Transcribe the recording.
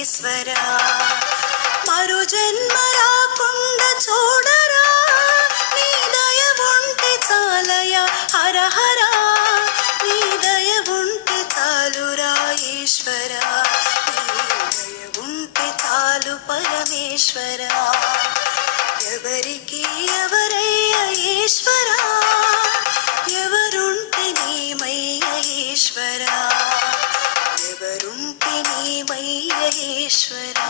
ఈశ్వరా మరు జన్మ రాకుండా చూడరా నీ దయ ఉంటే చాలయా హర హర నీ దయ ఉంటే చాలురా ఈశ్వరా నీ దయ ఉంటే చాలు పరమేశ్వరా ఎవరికి ఎవరయ్య ఈశ్వరా ఎవరుంటే నీమయ్య ఈశ్వరా ఎవరుంటే నీమయ్య ఈశ్వరా